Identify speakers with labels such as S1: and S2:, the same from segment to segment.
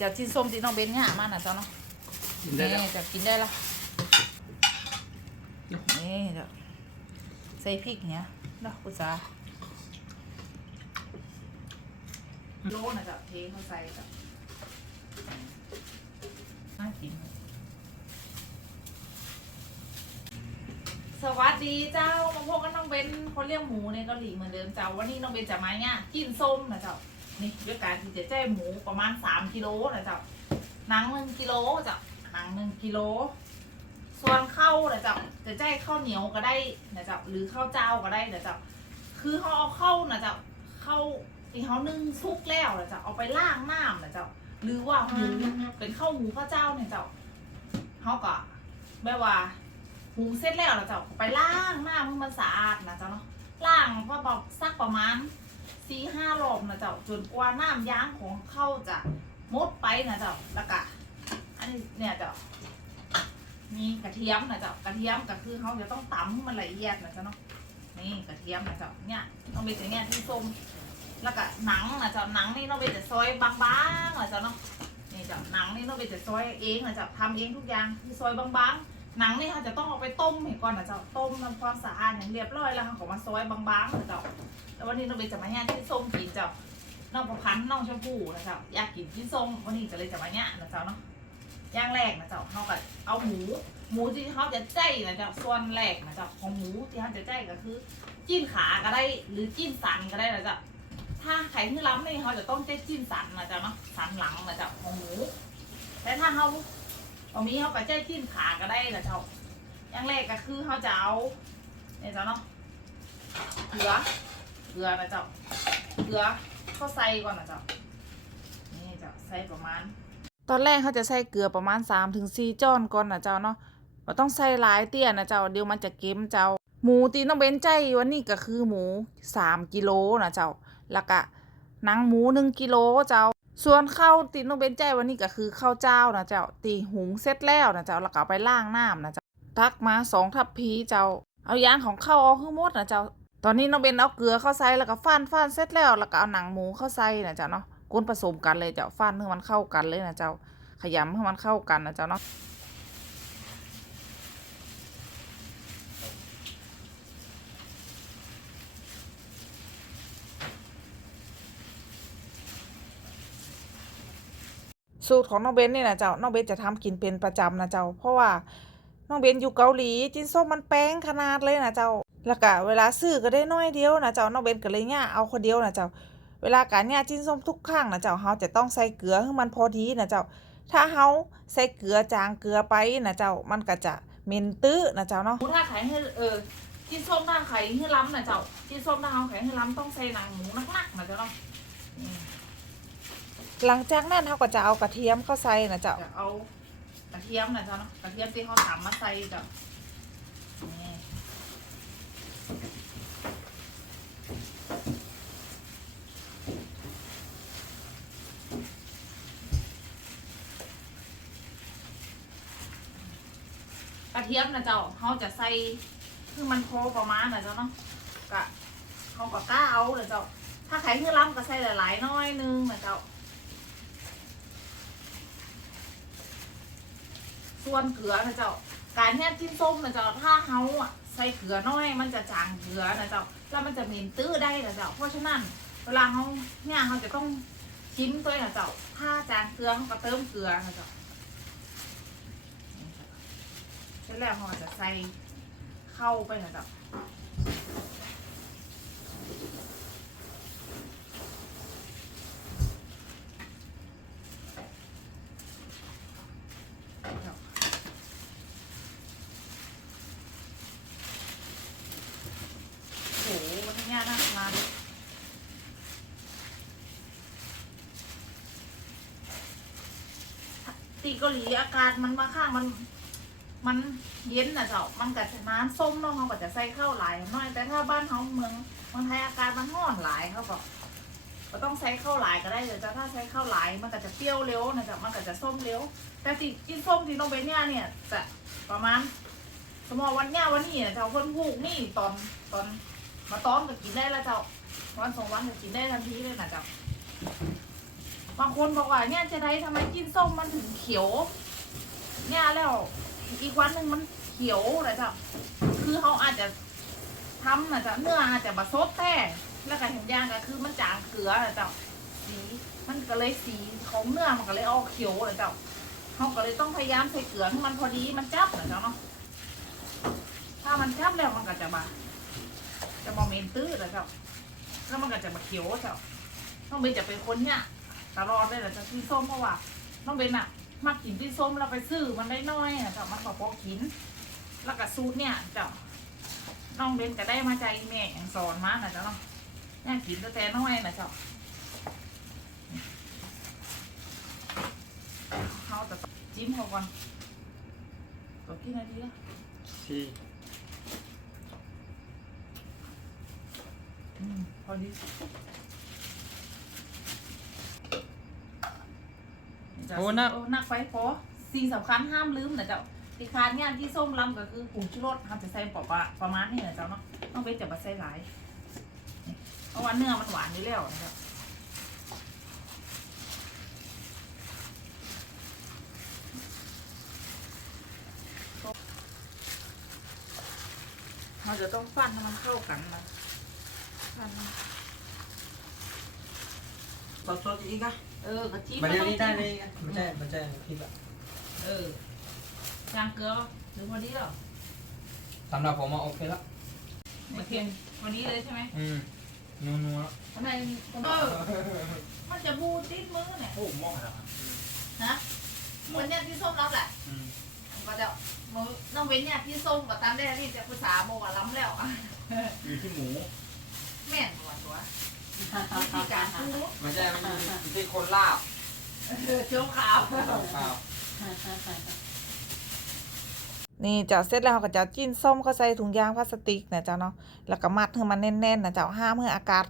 S1: จะจิ้นส้มที่น้องเบนเนี่ยมาน่ะเจ้าเนาะ
S2: กินได้แล้ว
S1: นี่จะกินได้ละนี่จะใส่พริกเนี้ยเนาะกุศาโลนะจ๊ะเทเขาใส่จ้ะน่ากิน สวัสดีเจ้ามาพบกันน้องเบนคนเลี้ยงหมูในเกาหลีเหมือนเดิมเจ้าวันนี้น้องเบนจะมาเนี่ยกินส้มนะเจ้า นี่ด้วยการที่จะแจ้หมูประมาณสามกิโลนะจ้าหนังหนึ่งกิโลจ้าหนังหนึ่งกิโล ส่วนข้าวนะจ้าจะแจ้ข้าวเหนียวก็ได้นะจ้าหรือข้าวเจ้าก็ได้นะจ้าคือเขาเอาข้าวนะจ้าเข้าวที่เขานึ่งซุกแล้วนะจ้าเอาไปล่างน้ำนะจ้าหรือว่าหมูเป็นข้าวหมูข้าวเจ้าเนี่ยเจ้าเขาก็แบบว่าหุงเสร็จแล้วนะเจ้าไปล้างหน้าให้มันสะอาดนะเจ้าเนาะล้างก็บอกสักประมาณ สี่ห้ารอบนะเจ้าจนกว่าน้ำยางของเข้าจะมดไปนะเจ้าแล้วก็อันนี้เนี่ยเจ้ามีกระเทียมนะเจ้ากระเทียมก็คือเขาจะต้องตำมันละเอียดนะเจ้าเนาะนี่กระเทียมนะเจ้าเนี่ยต้องเป็นอย่างเงี้ยที่ส้มแล้วก็หนังนะเจ้าหนังนี่ต้องเป็นแต่ซอยบางๆนะเจ้าเนาะนี่เจ้าหนังนี่ต้องเป็นแต่ซอยเองนะเจ้าทำเองทุกอย่างที่ซอยบางๆ หนังนี่ค่ะจะต้องเอาไปต้มให้ก่อนนะเจ้าต้มทำความสะอาดอย่างเรียบร้อยแล้วค่ะของมาซอยบางๆนะเจ้าแล้ววันนี้น้องเบนจะมาแย่ที่ส้มกินเจ้าน้องประพันธ์น้องชมพู่นะเจ้าอยากกินที่ส้มวันนี้จะเลยจะมาแย่นะเจ้าเนาะย่างแรกนะเจ้าเขาก็เอาหมูหมูที่เขาจะใจนะเจ้าส่วนแรกนะเจ้าของหมูที่เขาจะใจก็คือ จิ้นขาก็ได้หรือจิ้นสันก็ได้นะเจ้าถ้าไข่ที่ล้ำนี่เขาจะต้องเจ๊จิ้นสันนะเจ้าเนาะสันหลังนะเจ้าของหมูแต่ถ้าเขา ตรงนี้เขาก็ใจจิ้มขาก็ได้นะเจ้าอย่างแรกก็คือเขาจะเอาเนี่ยเจ้าเนาะเกลือเกลือนะเจ้าเกลือเขาใส่ก่อนนะเจ้านี่เจ้าใส่ประมาณ ตอนแรกเขาจะใส่เกลือประมาณ3ถึง4จ้อนก่อนนะเจ้าเนาะเราต้องใส่หลายเตี้ยนะเจ้าเดี๋ยวมันจะเค็มเจ้า หมูตีน้องเบนใจวันนี้ก็คือหมู3กิโลนะเจ้าแล้วก็หนังหมู1กิโลเจ้า ส่วนข้าวตีน้องเบนใจวันนี้ก็คือข้าวเจ้านะเจ้าตีหุงเสร็จแล้วนะเจ้าแล้วก็ไปล่างน้ำนะเจ้าตักมาสองทัพพีเจ้า เอายางของข้าวออกให้หมดนะเจ้า ตอนนี้น้องเบนเอาเกลือเข้าใส่แล้วก็ฟันฟันเสร็จแล้วแล้วก็เอาหนังหมูเข้าใส่นะเจ้าเนาะกวนผสมกันเลยเจ้าฟันให้มันเข้ากันเลยนะเจ้า ขยำให้มันเข้ากันนะเจ้าเนาะ สูตรของน้องเบนนี่นะเจ้าน้องเบนจะทำกินเป็นประจำนะเจ้า เพราะว่าน้องเบนอยู่เกาหลีจิ้นส้มมันแป้งขนาดเลยนะเจ้า แล้วก็เวลาซื้อก็ได้น้อยเดียวนะเจ้าน้องเบนก็เลยเนี่ยเอาคนเดียวนะเจ้า เวลาการเนี่ยจิ้นส้มทุกครั้งนะเจ้าเฮาจะต้องใส่เกลือให้มันพอดีนะเจ้า ถ้าเฮาใส่เกลือจางเกลือไปนะเจ้ามันก็จะเหม็นตื้อนะเจ้าเนาะถ้าขายให้เออจิ้นส้มถ้าขายให้ล้ำนะเจ้าจิ้นส้มถ้าเฮาขายให้ล้ำต้องใส่หนังหมูนักๆนะเจ้าเนาะ หลังจากนั้นเขาก็จะเอากระเทียมเข้าใส่นะเจ้าเอากระเทียมนะเจ้าเนาะกระเทียมที่เขาทำมาใส่เจ้านี่กระเทียมนะเจ้าเขาจะใส่คือมันพอประมาณนะเจ้าเนาะกะเขาก็กล้าเอานะเจ้าถ้าใครคือล้ำก็ใส่หลายๆน้อยนึงนะเจ้า ส่วนเกลือนะเจ้า การแห่จิ้นส้มนะเจ้าถ้าเฮาอะใส่เกลือน้อยมันจะจางเกลือนะเจ้าแล้วมันจะเหม็นตื้อได้นะเจ้าเพราะฉะนั้นเวลาเฮาเนี่ยเฮาจะต้องชิมตัวนะเจ้าถ้าจางเกลือเฮาก็เติมเกลือนะเจ้าเสร็จแล้วเฮาจะใส่เข้าไปนะเจ้า โอ้โหวันนี้น่าทำงาน ตีเกาหลีอากาศมันมาข้างมัน มันเย็นนะเจ้ามันกัจะน้ำส้มเนาะเขาก็จะใส่ข้าวหลายหน่อย แต่ถ้าบ้านเขาเมืองเมืองไทยอากาศมันร้อนหลายเขาก็ก็ต้องใส่ข้าวหลายก็ได้เดี๋ยวจะถ้าใช้ข้าวหลายมันก็จะเปรี้ยวเร็วนะจ๊ะมันก็จะส้มเร็ว แต่ที่กินส้มที่ต้องไปเนี่ยเนี่ยจะประมาณสมมติวันเนี้ยวันนี้นี่ยเจ้าเพิ่นพูกนี่ตอนตอนมาต้อมก็กินได้แล้วเจ้าวันสองวันก็กินได้ทันทีเลยนะเจ้า บางคนบอกว่าเนี่ยจะได้ทำไมกินส้มมันถึงเขียว เนี่ยแล้วอีกวันหนึ่งมันเขียวนะเจ้าคือเขาอาจจะทำนะเจ้าเนื้ออาจจะบะซดแต่แล้วก็เห็นย่างก็คือมันจางเกลือนะเจ้าสีมันก็เลยสีของเนื้อมันก็เลยออกเขียวนะเจ้าเขาก็เลยต้องพยายามใส่เกลือให้มันพอดีมันจับนะเจ้าเนาะถ้ามันจับแล้วมันก็จะบะจะบะเมนตื้อนะเจ้าแล้วมันก็จะบะเขียวเจ้าต้องเป็นจะเป็นคนเนี่ย ตลอดเลยแหละจะกินส้มเพราะว่าต้องเป็นอะมากินที่ส้มเราไปซื้อมันได้น้อยอะเจ้ามันก็พอกิน แล้วก็สูตรเนี่ยเจ้าน้องเบนก็ได้มาใจกแม่อย่างสอนมานะเจ้าเนาะเนี่ยกินแต่แต่น้อยนะเจ้าเขาแต่จิ้มเขาก่อนตัวกี่นาทีละ
S2: สี่
S1: อืมพอดีจะ
S2: โอ้นัก
S1: โอ้นักไปพอสิ่งสำคัญห้ามลืมนะเจ้าที่คานงานที่ส้มลำก็คือผงชูรสทำจะใส่ปประประมาณนี้นะเจ้าเนาะต้องไปจับมาใส่หลายนี่เพราะว่าเนื้อมันหวานอยู่แล้วนะครับเราจะต้องปั้นให้มันเข้ากันนะปั้นมัน
S2: สดสดอีกอะ
S1: เออกะทิ
S2: มาเดี๋ยว
S1: ต้อง
S2: นี้ได้เลยอะไม่ใช่ไม่ใช่พริกอะ
S1: เออจางเกลือหรือพอดีเหรอ
S2: สำหรับผมอะโอเคแล้ว
S1: ไม่เค็มพอดีเลยใช่ไหม
S2: อืมนัวนัวๆแล้ว
S1: ทำไมเออมันจะบูดติดมือเนี่ย
S3: โอ้หม้อแล้วครับ
S1: นะเหมือนเนี่ยที่ส้มรับแหละ
S2: อืม
S1: ก็จะมือน้องเว้นเนี่ยที่ส้มกับตามได้ที่จะภาษาโมว่าล้ำแล้วอะ
S3: อยู่ที่หมู
S1: แม่นตัวตัว วิธีการพูด
S2: ไม่ใช่ไม่ใช่ไม่ใช่คนลาบ
S1: เชียวขาว
S2: ข้าว
S4: นี่เจ้าเสร็จแล้วก็จะจิ้นส้มก็ใส่ถุงยางพลาสติกนะเจ้าเนาะแล้วก็มัดให้มันแน่นๆนะเจ้าห้ามให้อากาศ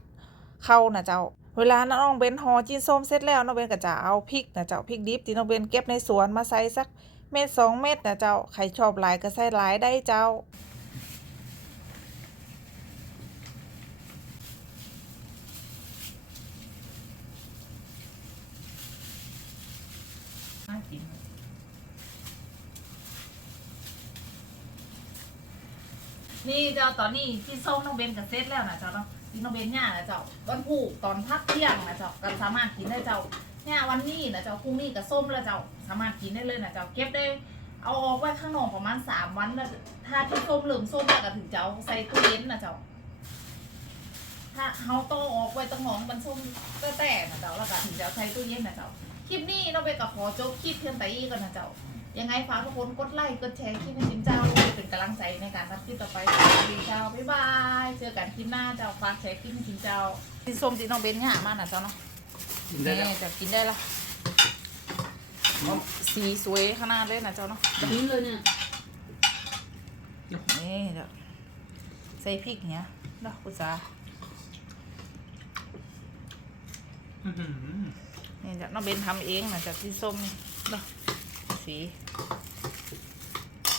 S4: เข้านะเจ้า เวลาน้องเบนห่อจิ้นส้มเสร็จแล้วน้องเบนก็จะเอาพริกนะเจ้าพริกดิบที่น้องเบนเก็บในสวนมาใส่สักเม็ดสองเม็ดนะเจ้าใครชอบหลายก็ใส่หลายได้เจ้า
S1: น่ากิน นี่เจ้าตอนนี้ที่ส้มน้องเบนกับเซตแล้วนะเจ้าเนาะที่น้องเบนย่างนะเจ้าวันผูกตอนพักเที่ยงนะเจ้าก็สามารถกินได้เจ้าเนี่ยวันนี้นะเจ้าพรุ่งนี้กับส้มแล้วเจ้าสามารถกินได้เลยนะเจ้าเก็บได้ เอาออกไว้ข้างนอกประมาณสามวันแล้วถ้าที่ส้มเหลืองส้มแล้วก็ถึงจะเอาใส่ตู้เย็นนะเจ้าถ้าเขาโตออกไว้ตั้งหองมันส้มแต่แต่นะเจ้าแล้วก็ถึงจะเอาใส่ตู้เย็นนะเจ้าคลิปนี้เราไปกับขอจบคลิปเพียงแต่อีก่อนนะเจ้ายังไงฝากทุกคนกดไลค์กดแชร์คลิปให้จิมเจ้า กำลังใจในการทำคลิปต่อไปสวัสดีเจ้าบ๊ายบาย เจอกันคลิปหน้าเจ้าฝากแชร์คลิปให้จิมเจ้าที่ส้มที่น้องเบนเนี่ยมานะเจ้าเนาะ
S2: กินได้
S1: นี่
S2: แล้ว
S1: จะกินได้ละสีสวยขนาดเลยนะเจ้าเนาะ
S5: ทิ้งเลยเนี่ย
S1: นี่เจ้าใส่พริกเนี้ยเนาะคุณสา
S2: อื้อหือ
S1: นี่เจ้าน้องเบนทำเองนะจากที่ส้มนี่เนาะสี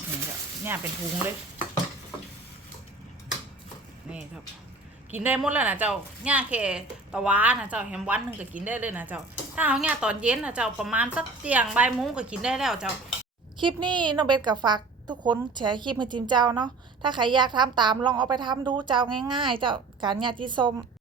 S1: นี่เจ้า เนี่ยเป็นถุงเลย นี่ครับ กินได้หมดแล้วนะเจ้าเนี่ยแค่ตะวานะเจ้าแฮมวันหนึงก็กินได้เลยนะเจ้า ถ้าเอาเนี่ยตอนเย็นนะเจ้าประมาณสักเที่ยงใบ่ายโมงก็กินได้แล้วเจ้า
S4: คลิปนี้น้องเบนกับฝากทุกคนแชร์คลิปให้จิมเจ้าเนาะ ถ้าใครอยากทำตามลองเอาไปทำดูเจ้าง่าย ๆ เจ้าการญาติส้ม